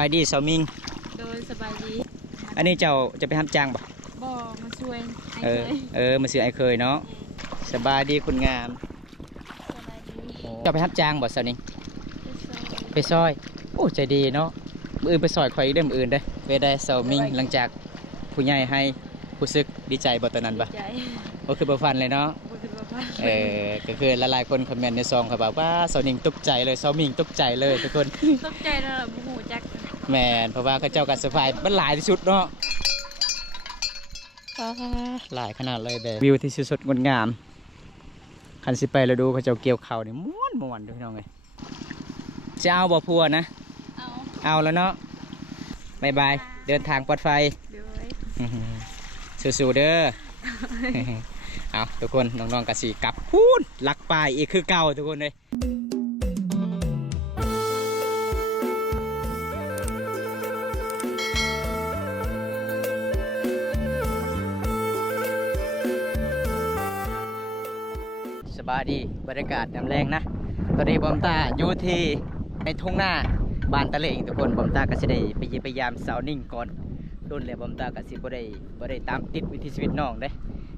ไปดีเสามิงโดยสบายดีอันนี้เจ้าจะไปทำจ้างบ่มาช่วยมาซื้อไอเคยเนาะสบายดีคุณงามสบายดีเจ้าไปทำจ้างบ่เสานี้ไปซอยโอ้ใจดีเนาะมือไปซอยคอยเรื่องอื่นได้ไปได้เสามิงหลังจากผู้ใหญ่ให้ผู้ซึกดีใจบ่ตอนนั้นบ่ก็คือบ่ฟันเลยเนาะก็คือหลายๆคนคอมเมนต์ในซองเขาบอกว่าเสานิงตกใจเลยเสามิงตกใจเลยทุกคนตกใจแล้วบุหูจักแมนเพราะว่าเขาเจ้ากัดสะพายมันหลายที่สุดเนาะหลายขนาดเลยแบบวิวที่สุดงดงามคันสิไปแล้วดูเขาเจ้าเกี่ยวเขาเนี่ยม้วนดูพี่น้องเลยจะเอาบ่พัวนะเอาแล้วเนาะบายบายเดินทางปลอดภัยสู้ๆเด้อเอาทุกคนน้องๆกะสีกลับพูนลักปลายอีกคือเก่าทุกคนเลยสบายดีบรรยากาศน้ำแรงนะตอนนี้บอมตาอยู่ที่ในทุ่งนาบ้านตะเลงทุกคนบอมตาก็จะได้ไปพยายามสาวนิ่งก่อนโดนเลยบอมตาก็สิบ่ได้ตามติดวิถีชีวิตน้องเด้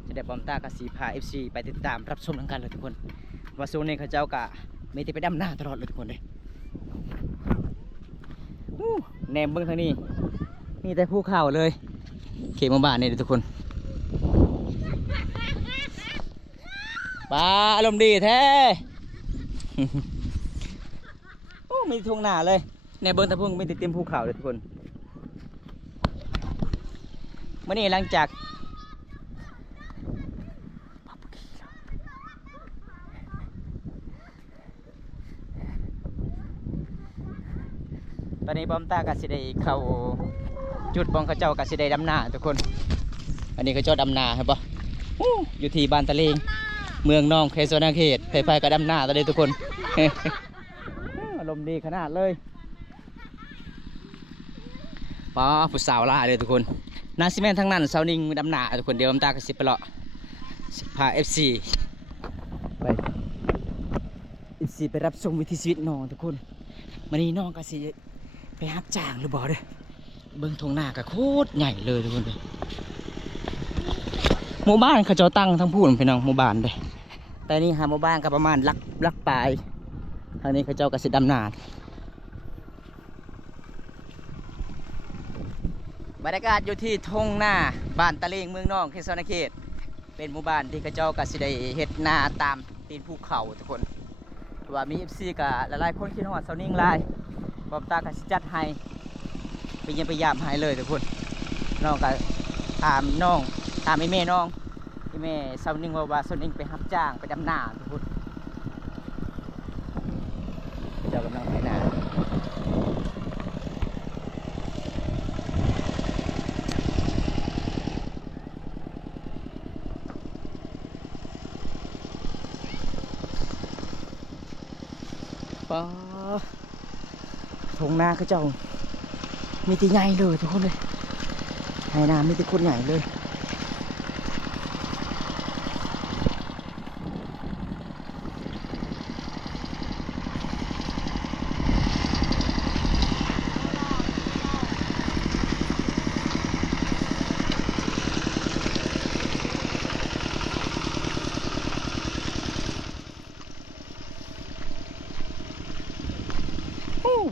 จะได้บอมตากสีพา FC ไปติดตามรับชมทั้งกันเลยทุกคนว่าโซนนี้เขาเจ้ากะมีแต่ไปดำหน้าตลอดเลยทุกคนเลยแนมเบื้องทางนี้มีแต่ภูเขาเลยเขตหมู่บ้านนี่ทุกคนปลาอารมณ์ดีแท้มีทุ่งนาเลยในเบื้องตะพุ่งมีแต่เต็มภูเขาเลยทุกคนเมื่อนี้หลังจากตอนนี้บอมตากะสิได้เข้าจุดบองเขาเจ้ากะสิได้ดำนาทุกคนอันนี้เขาเจ้าดำนาครับปะอยู่ที่บ้านตะเลงเมืองนองเขตโซนาเขตไฟๆกับดำนาตอนนี้ทุกคน อารมณ์ดีขนาดเลยป้าผู้สาวล่าเลยทุกคนนาซิเมนทั้งนั้นสาวนิ่งดำนาทุกคนเดี๋ยวบอมตากะสิไปเลาะพา FC ไป FC ไปรับชมวิถีชีวิตน้องทุกคนวันนี้น้องกะสิไปรับจ้างหรือบ่เด้อเบิ่งทงหน้าก็โคตรใหญ่เลยทุกคนเลยหมู่บ้านเขาเจ้าตั้งทั้งพูนพี่น้องหมู่บ้านเลยแต่นี่หาหมู่บ้านก็ประมาณลักปลายทางนี้เขาเจ้าก็สิดำนาบรรยากาศอยู่ที่ทงหน้าบ้านตะเลงเมืองนองเขตโซนเขตเป็นหมู่บ้านที่เขาเจ้าก็สิได้เฮ็ดนาตามตีนภูเขาทุกคนว่ามี FC กับหลายๆคนคิดฮอดเสานิ่งลายบอมตากะสิจัดให้ไปเยี่ยมไปยามให้เลยทุกคนน้องก็ตามน้องตามไอ้แม่น้องไอ้แม่เสานิ่งว่าเสานิ่งไปรับจ้างไปดำนาทุกคนเจ้ากำลังไปนาทงนาเขาเจ้ามีที่ใหญ่เลยทุกคนเลยไฮนามีที่คนใหญ่เลย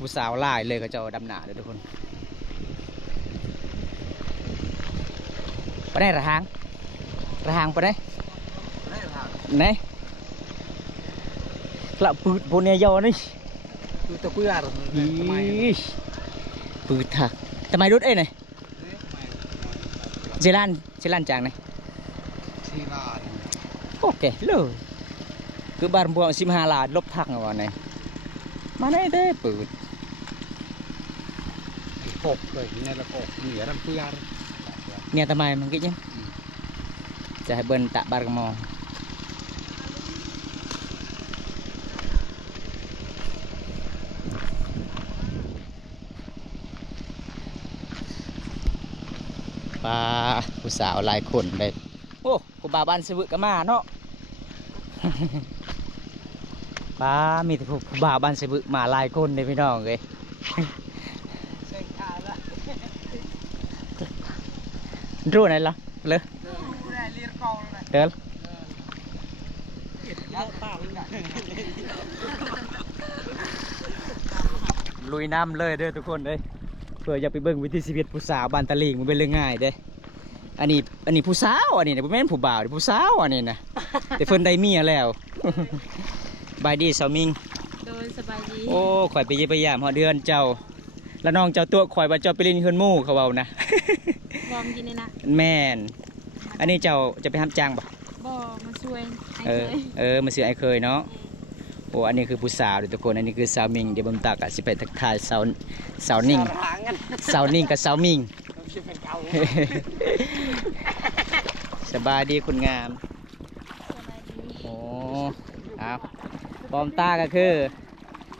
ผู้สาวลายเลยเขาเจ้าดำหนาเลยทุกคนไปไหนระหางไปไหนไหนกลับปืดบนเนี่ยยอนี่ปืดตะกุยอะไรปืดถักทำไมรถเอ้ยไหนเจริญจังไหนโอเคเลยคือบารบัว15 ลาลบถักเอาไว้ไหนมาได้เด้ปืดกบเลยเนี่ยละกบเหนือลำเพื่อเนี่ยทำไมมันคิดยังจะให้เบิ้ลตะบารกมองปลาผู้สาวหลายคนเลยโอ้กูบ่าวบ้านสวึกก็มาเนาะ ป้ามีแต่ผู้บ่าวบ้านสวึกมาหลายคนเลยพี่น้องเลย รู้ไหนล่ะเลยเดินลุยน้ำเลยเด้อทุกคนเด้ยเพื่ออยากไปเบิ่งวิถีชีวิตผู้สาวบ้านตะลิงมันเป็นเรื่องง่ายเด้อันนี้ผู้สาวอันนี้นะบ่แม่นผู้บ่าวผู้สาวอันนี้นะแต่เพิ่นได้เมียแล้ว บายดีสาวมิง โดยสบายดี โอ้ข่อยไปเยี่ยมไปยามหอเดือนเจ้าแล้วน้องเจ้าตัวข่อยว่าเจ้าไปเล่นเฮือนหมู่เขาเว้านะ บอมกินเลยนะ แม่นอันนี้เจ้าจะไปทำจ้างบ่ บอมาช่วยไอ้ เอ เค อย มาซื้อไอ้เคยเนาะโอ้อันนี้คือผู้สาวเด้อทุกคนอันนี้คือสาวมิงเดี๋ยวผมตักอ่ะสิไปทักทายสาวนิ่งสาวนิ่งกับสาวมิง สบายดีคุณงาม สบายดี โอ้เอาบอมตาก็คือ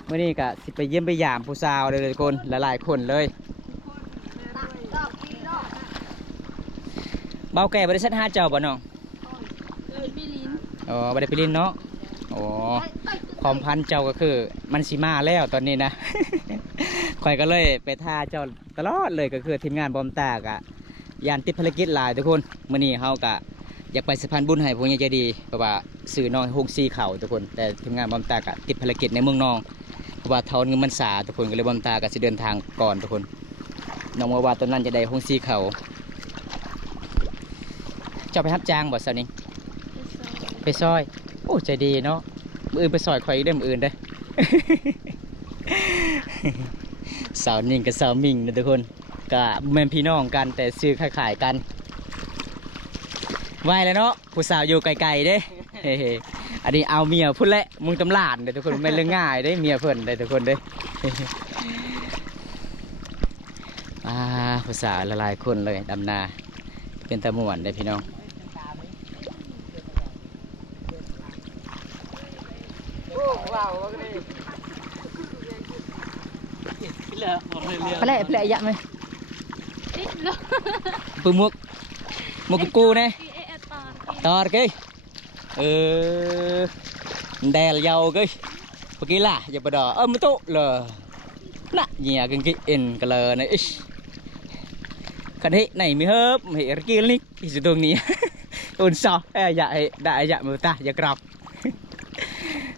เมื่อนี้ก็สิไปเยี่ยมไปยามผู้สาวเลยทุกคนหลายๆคนเลยเบาแก่บริษัท5เจ้าบ่น้อง เลยพี่ลิ้น อ๋อบริษัทไปลินเนาะโอ้ความพันเจ้าก็คือมันสีมาแล้วตอนนี้นะ ข่อยก็เลยไปท่าเจ้าตลอดเลยก็คือทีมงานบอมตากะยานติดภารกิจหลายทุกคนมื่อนี้เฮากะอยากไปสะพานบุญให้พวกนี้ใจดีเพราะว่าสื่อน้องหงซีเข่าทุกคนแต่ทีมงานบอมตากะติดภารกิจในเมืองนองเพราะว่าทอนเงินมันสาทุกคนก็เลยบอมตากะสิเดินทางก่อนทุกคนน้องว่าตอนนั้นจะได้หงซีเข่าเจ้าไปรับจ้างบ่สาวนี้ไปซอยโอ้ใจดีเนาะมืออื่นไปซอยข่อยอีกได้อมืออื่นได้อ สาวนิ่งกับสาวมิงนะทุกคนก็แม่นพี่น้องกันแต่ซื้อขายกันไวแล้วเนาะผู้สาวอยู่ไกลๆเด้ อันนี้เอาเมียพุ่นแหละมึงตำลาดเด้ทุกคนไม่เรื่องง่ายเด้เมียเพิ่นเด้ทุกคนเด้ ผู้สาวหลายๆคนเลยดำนาเป็นตะม่วนได้พี่น้องเพลยะไหม ติดเลย ปืนมุกกูเนี่ย เอตอน ตอดcái đè là dầu cái cái là giờ bắt đầu mới tốt là nè nhà cái in cái lờ này cái đấy này mới hớp hệ kia đi thì sự tương này ôn sao dạ đại dạ mà ta dạ cọp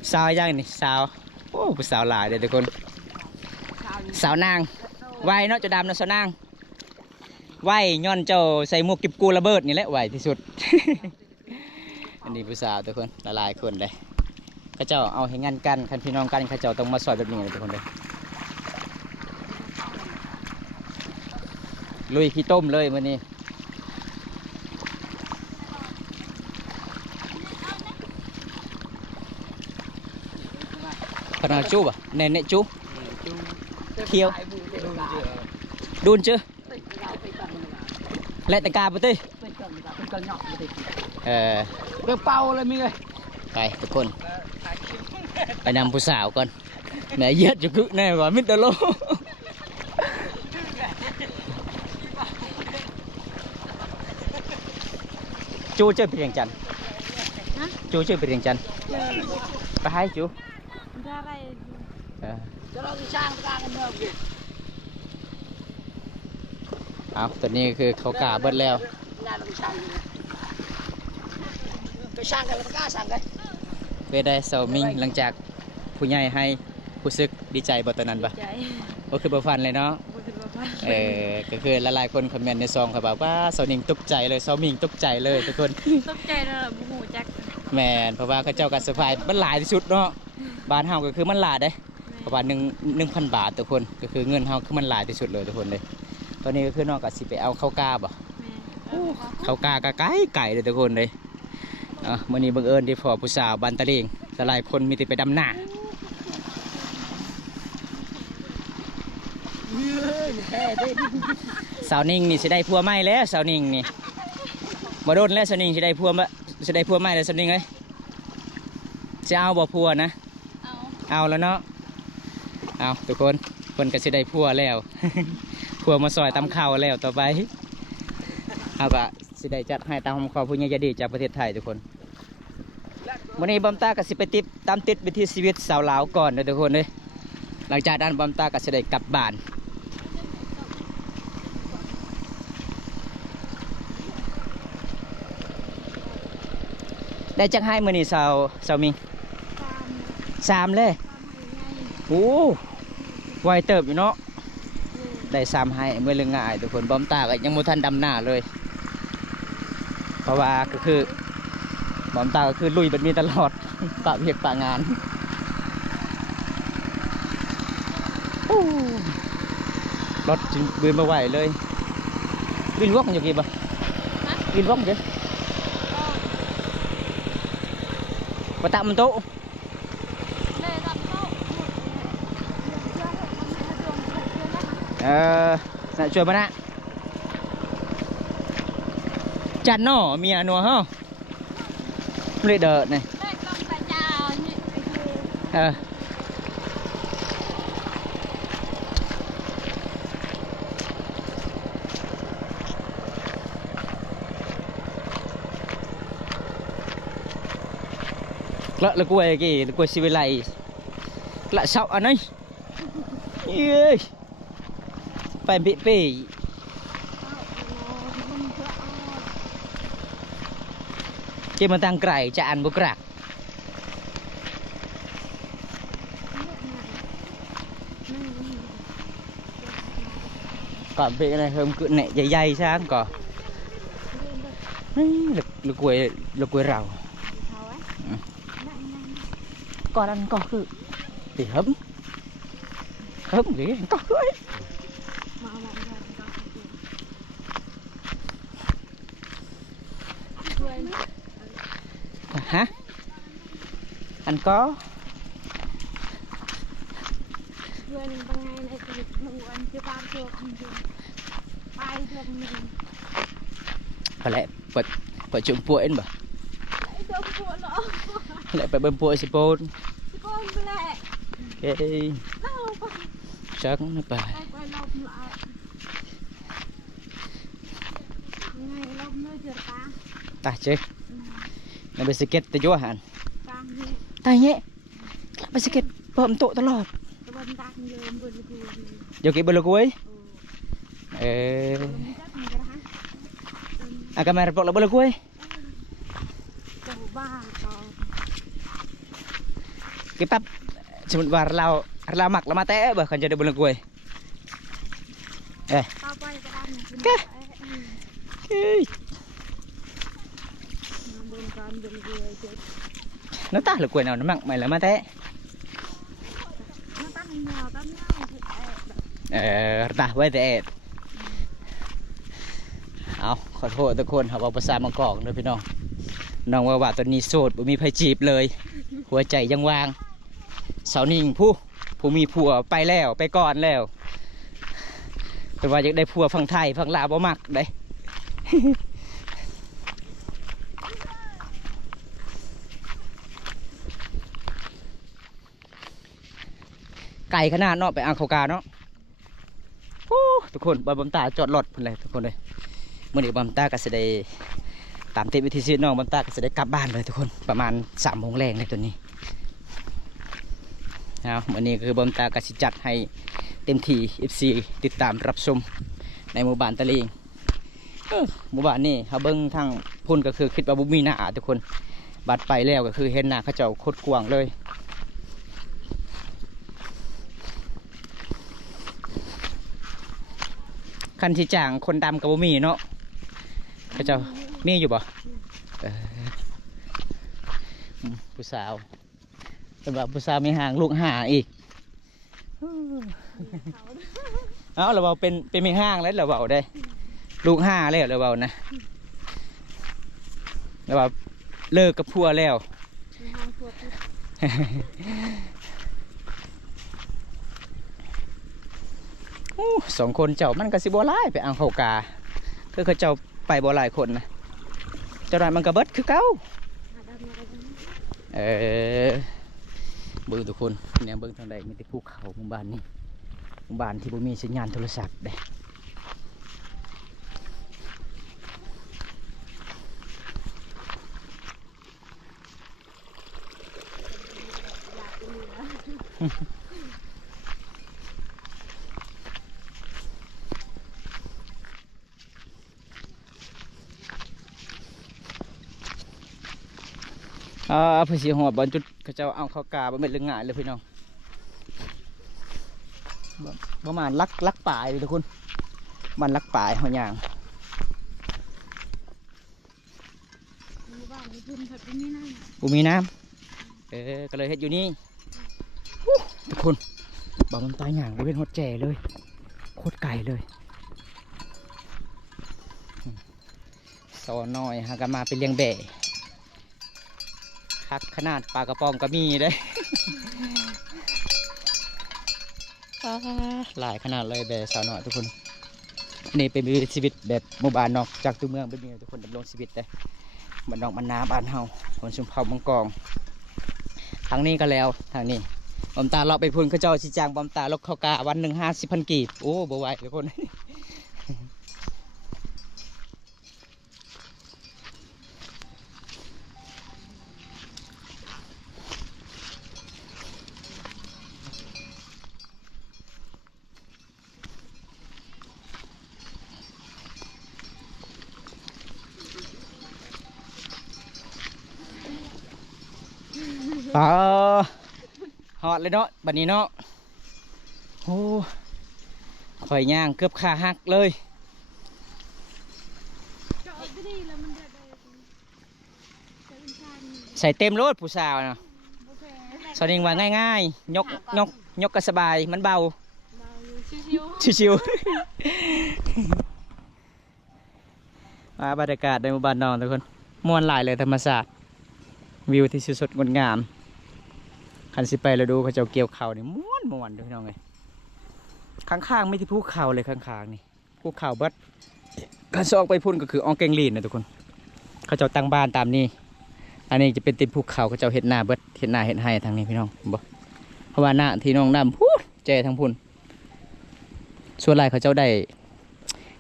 sao ra này sao ô sao lại đây tụi con sao nàng vai nó cho đam nó sao nàng vai nhon trầuใส่หมวกเก็บกูระเบิดนี่แหละไหวที่สุด อันนี้ผู้สาวทุกคนหลายคนเลยข้าเจ้าเอาให้งานกันคันพี่น้องกันข้าเจ้าต้องมาสอยแบบนี้เลยทุกคนเลยลุยขี้ต้มเลยมื้อนี้ขนาดจูบ่เนจูเคียวđun chưa lại tay cà bớt đi cái bao lên mi ơi đâyทุกคนไปนำผู้สาวก่อนแม่เย็ดอยู่คือแน่ว่ามิดเดโลจูchơi bị riêng chănจูchơi bị riêng chănไปให้จู ได้อะไร เอาตัวนี้คือเขากาเบิดแล้วเวได้เซามิงหลังจากผู้ใหญ่ให้ผู้ซึกดีใจบ่ตอนนั้นปะ ใจ ก็คือบ่ฟันเลยเนาะ บุญบัว ก็คือหลายๆคนคอมเมนต์ในซองเขาบอกว่าเซานิงตกใจเลยเซามิงตกใจเลยทุกคน ตกใจเลยบุหูจัก แมนเพราะว่าเขาเจ้ากับเซอร์ไพรส์มันหลายที่สุดเนาะบ้านเฮาก็คือมันหลายเด้ประมาณ1,000 บาททุกคนก็คือเงินเฮาคือมันหลายที่สุดเลยทุกคนเลยตอนนี้ก็คือนอกจากสิไปเอาข้าวกาบ่ข้าวกากะไก่เลยทุกคนเลยมื่อนี้บังเอิญที่พอผู้สาวบันตะเลงหลายคนมีแต่ไปดำหน้าสาวนิ่งนี่สิได้พัวไม้แล้วสาวนิ่งนี่บ่โดนแล้วสาวนิ่งสิได้พัวไม้แล้วสาวนิ่งเอ้ยจะเอาบ่พัวนะเอาแล้วเนาะเอาทุกคนคนก็สิได้พัวแล้ว พัวมาซอยตำข้าวแล้วต่อไปเอาก็สิได้จัดให้ตามขอผู้ใหญ่ใจดีจากประเทศไทยทุกคนวันนี้บอมตาก็สิไปตามติดวิถีชีวิตสาวลาวก่อนนะทุกคนเลยหลังจากนั้นบอมตาก็สิได้กลับบ้าน ได้จักให้มื้อนี้สาวมิง ตาม 3เลย ตามให้ไง โอ้ไวเติบอยู่เนาะได้3ให้เมื่อเรื่องง่ายทุกคนบอมตาก็ยังบ่ทันดำหน้าเลย เพราะว่าก็คือบอมตาก็คือลุยแบบนี้ตลอด ปะเวียกปะงานโอ้รถจึงบืนมาไหวเลยวินวอกมันอยู่กี่บ่วินวอกจ้ะปะตะมันโต เลยรับเข้า น่ะช่วยมานะจันเนาะเมียนัวเฮาไม่ได้เดินนี่ แม่ต้องไปเจ้านี่ไปดู là quê kì là quê xí về lại là sao anh ấy ơi phải bị bể cái mà tăng cày chả ăn bốc rạc còn bị này hôm cự nẹ dày dày sáng có là quê rào còn ăn có cứ thì hấm gì có cưỡi hả anh có phải lại phải chụp bụi mà lại phải bơm bụi xịt bồn ok chắc nó phải ta chứ nó bị skate tới chỗ hẳn ta nhé bị skate bơm tụ tao lọt giờ cái bờ lục cuối camera bọc là bờ lục cuối cái pap cuma var mak lama teh bah kan jadi belum gue nó tah là quê nào nó mặn mày là ma té tahไว้แต่เอาขอโทษทุกคนเขาเอาภาษามากอกเลยพี่น้องน้องว่าตอนนี้โสดบ่มีไผจีบเลยหัวใจยังวางสาวนิ่งผู้มีผัวไปแล้วไปก่อนแล้วแต่ว่าอยากได้ผัวฝั่งไทยฝั่งลาวบ่มักได้ ไก่ขนาดเนาะไปอ่างเขากาเนาะทุกคนบอมตาจอดรถเพิ่นเลยทุกคนเลยเมื่อนี้บอมตาก็จะได้ตามเต็มวิธีชีวิตน้องบอมตาก็จะได้กลับบ้านเลยทุกคนประมาณ3 โมงแรงเลยตัวนี้เอาวันนี้คือบอมตากสิจัดให้เต็มที่ FC ติดตามรับชมในหมู่บ้านตะเลงหมู่บ้านนี่เขาเบิ้งทางพุ่นก็คือคิดว่าบุมีหน้าทุกคนบัดไปแล้วก็คือเห็นหน้าเขาเจ้าโคตรกว้างเลยคันที่จ้างคนดำกับบุมีเนาะเขาเจ้ามีอยู่บ่ผู้สาวเป็นแบบผู้สาวมีหางลูกห่าอีกเอาเราเบาเป็นมีห้างแล้วเราเบาได้ลูกห่าแล้วเราเบานะเราเบาเลิกกับพัวแล้ว2 คนเจ้ามันก็สิบ่หลายไปอ่างเขากาคือเขาเจ้าไปบ่หลายคนนะเจ้าหน่อยมันก็เบิดคือเก่าเบิ่งทุกคนเนี่ยเบิ่งทางใดมีแต่ภูเขาหมู่บ้านนี้หมู่บ้านที่บ่มีสัญญาณโทรศัพท์เด้ เพื่อสิหอบบอลจุดเขาเจ้าเอาเข้ากาบ่แม่นเรื่องง่ายเลยพี่น้องประมาณลักป่ายทุกคนมันลักป่ายหอย่าง บ้านนี้พุ่นแบบนี้นะ กูมีน้ำก็เลยเฮ็ดอยู่นี่ฮู้ทุกคนบ่มันตายอย่างบ่เป็นหดแจ่เลยโคตรไก่เลยสอน้อยหากันมาเป็นเลี้ยงแบะคักขนาดปลากระป๋องก็มีได้ หลายขนาดเลยแบะสาวน้อยทุกคนนี่เป็นชีวิตแบบหมู่บ้านนอกจากตัวเมืองเป็นยังไงทุกคนดำรงชีวิตได้บ้านนอกบ้านนาบ้านเฮาคนชุมเผ่ามังกรทางนี้ก็แล้วทางนี้บอมตาเราไปพุ่นเขาเจ้าชิจางบอมตาลกเข้ากาวันหนึ่ง50,000 กีบโอ้บ่ไหวทุกคนฮอดเลยเนาะบัดนี้เนาะโอ้ข่อยย่างเกือบขาหักเลย จะเอาไปดีแล้วมันจะได้จะอินทาน ใส่เต็มรถผู้สาวเนาะ โอเค สอนิงว่าง่ายๆยกก็สบายมันเบา เบาอยู่ชิว ชิวๆมาบรรยากาศในหมู่บ้านนอนทุกคนม่วนหลายเลยธรรมศาสตร์วิวที่สดงดงามคันสิไปแล้วดูเขาเจ้าเกี่ยวเขานี่ม่วนพี่น้องเลยข้างๆไม่ที่ภูเขาเลยข้างๆนี่ภูเขาเบิดกันซอกไปพุ่นก็คืออองเกงลีนนะทุกคนเขาเจ้าตั้งบ้านตามนี้อันนี้จะเป็นติดภูเขาเขาเจ้าเห็ดหน้าเบิดเห็ดหน้าเห็ดไห้ทางนี้พี่น้องบ่เพราะว่าหน้าที่น้องน้ำพูดเจทางพุ่นส่วนหลายเขาเจ้าได้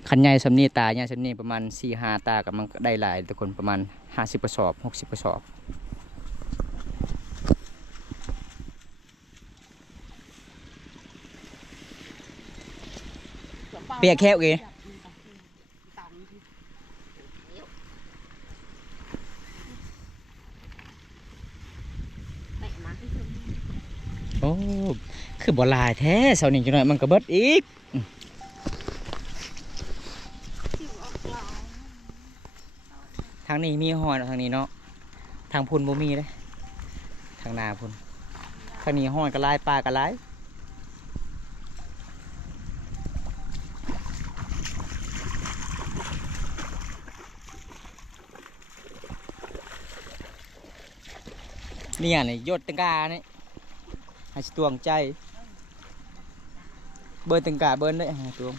คันใหญ่สำนีตาใหญ่สำนีประมาณ4-5 ตากับมันได้หลายทุกคนประมาณ50 กระสอบ60 กระสอบเปียกแค่เองโอ้คือบ่หลายแท้เสาหนึ่งจังหน่อยมันก็เบิดอีกทางนี้มีหอยทางนี้เนาะทางพุ่นบ่มีเลยทางนาพุ่นทางนี้หอยก็หลายปลาก็หลายเนี่ยนี่ยศตังกาเนี่ยให้ตวงใจเบิร์ตังกาเบิร์นได้ให้ตวง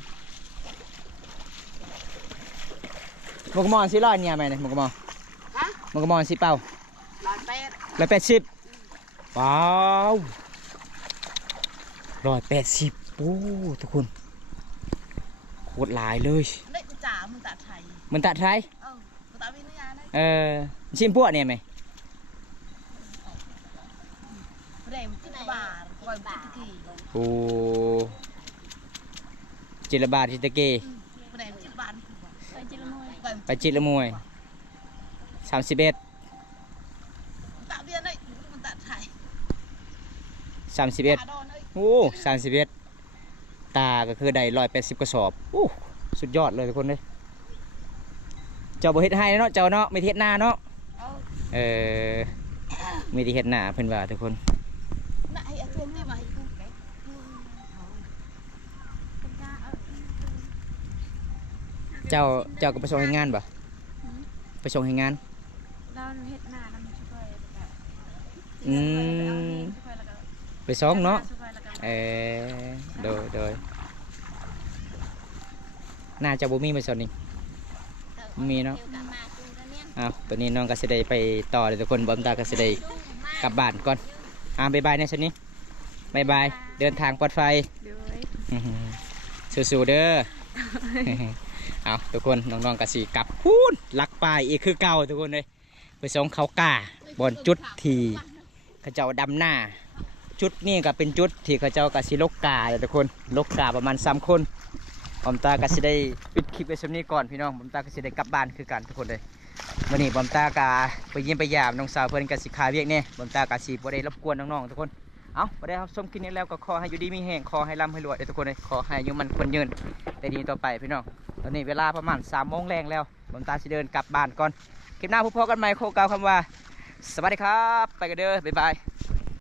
มกมอนสิร้อยเนี่ยไหมเนี่ยมกมอนมกมอนสิเป่า180ว้าว180โอ้ทุกคนโคตรหลายเลย ได้กูจ๋ามึงตัดไทย มันตัดไทย กูตัดวิญญาณได้ ชิมพวกเนี่ยไหม เร็วจิตบาทก่อยจิตกี่ โอ้จิรบาทจิตเก เร็วจิตบาท ไปจิละมวย ก่อย ไปจิตละมวย31 ตัดเวียนได้มึงตัดไทย 31 โดนเอ้ย โอ้31ตาก็คือได้180 กระสอบโอ้สุดยอดเลยทุกคนเลยเจ้าบ่เฮ็ดให้เนาะเจ้าเนาะไม่เฮ็ดหน้าเนาะมีที่เฮ็ดหน้าเพิ่นว่าทุกคน น่ะไอ้เพื่อนนี่มาให้กู เจ้าก็ไปส่งให้งานบ่ไปส่งให้งาน เราเฮ็ดหน้ามันช่วย อืมไปส่งเนาะโดยน่าจะบ่มีไปส่งนี่มีเนาะอ้าวตัวนี้น้องก็สิได้ไปต่อเลยทุกคนบอมตาก็สิได้กลับบ้านก่อนบ๊ายบายในส่วนนี้บ๊ายบายเดินทางปลอดภัย สู้ๆเด้อ เอาทุกคนน้องๆกะสีกลับพูนลักปลายอีกคือเก่าทุกคนเลยไปส่งเขากาบนจุดที่เขาเจ้าดำหน้าจุดนี้ก็เป็นจุดที่เขาเจ้ากะสีลกกาเลยทุกคนลกกาประมาณ3 คนผมตากะสีได้ปิดคลิปไว้ช่วงนี้ก่อนพี่น้องผมตากะสีได้กลับบ้านคือกันทุกคนเลย วันนี้บอมตากาไปเยี่ยมไปยามน้องสาวเพื่อนกับสิขาเวียกเนี่ยบอมตากาสีบ่ได้รบกวนน้องๆทุกคนเอาบ่ได้ครับชมคลิปนี้แล้วก็ขอให้อยู่ดีมีแห้งขอให้ร่ำให้รวยทุกคนเลยขอให้อายุมันควรยืนแต่ดีต่อไปพี่น้องตอนนี้เวลาประมาณ3 โมงแรงแล้วบอมตาสิเดินกลับบ้านก่อนคลิปหน้าพบกันใหม่โคกล่าวคำว่าสวัสดีครับไปกันเด้อบ๊ายบาย